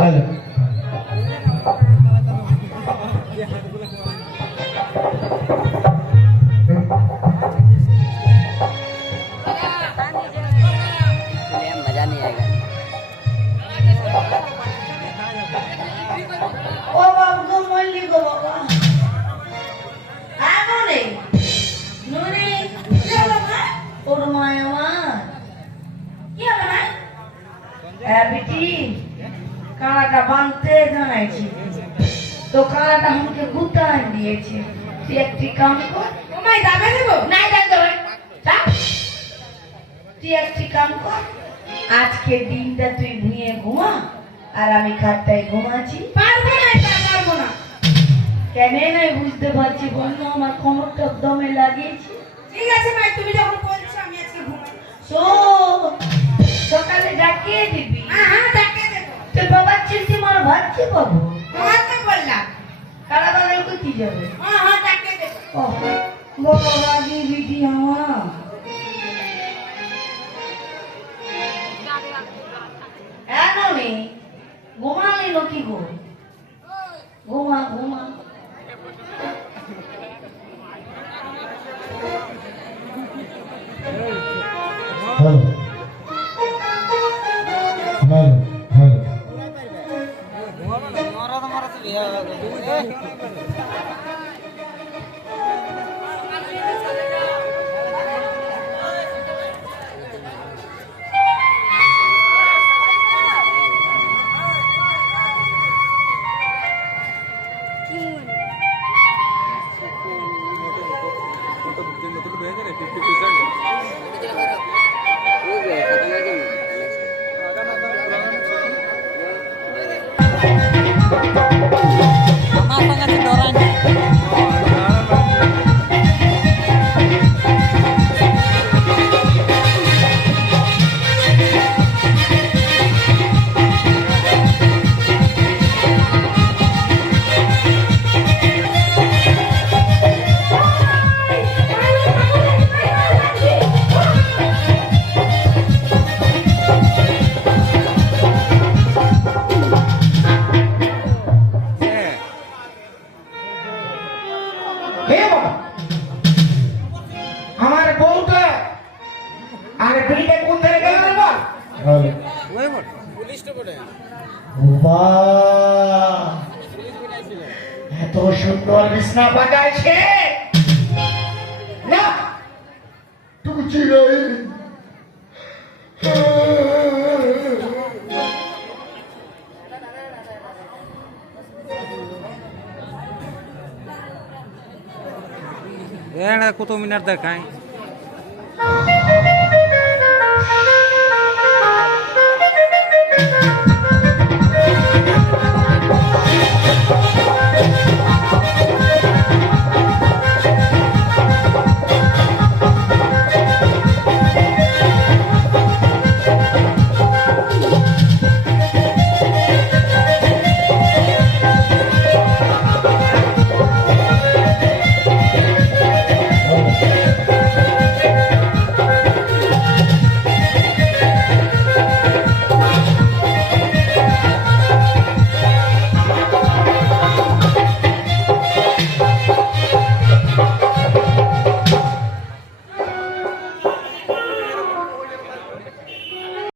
ভালো। मजा नहीं आएगा। ও বাবু মল্লি গো বাবা হ্যাঁ বলে নুনি কি হলো মা ওর মায়া মা কি হলো মা হ্যাঁ বেটি কানাটা বাঁধতে জানাইছি তো কানাটা আমাকে গুতান দিয়েছে তুই একটি কাম কর ও মাই দাবে দেবো নাই দাবে তুই একটি কাম কর আজকে দিনটা তুই ভুঁয়ে ঘুমা আর আমি খাটটায় ঘুমাচ্ছি পারবো না এটা পারবো না কেন নাই বুঝতে পারছি বন্ধু আমার কোমরটা দমে লাগিয়েছি ঠিক আছে ভাই তুমি যখন বলছো আমি আজকে ঘুমাই সকালে ডাকিয়ে দিবি হ্যাঁ ডাকিয়ে দেবো তুই বাবার চিন্তি মার ভাবছি বাবু তোমার তো বললাম কারাবারে কোথায় যাবে হ্যাঁ ডাকিয়ে দেবো ও বাবা রাগি বিটি আমার হ্যাঁ ননি ঘুমালি নাকি গো ঘুমা ঘুমা ভালো ভালো ভালো। আমার বউটা আরে বিড়িটা কোন ধারে গেল রে বল ভালো। বাবা এত সুন্দর বিছনা বাজাইছে না তুমি চিরাই কত মিনিট দেখায়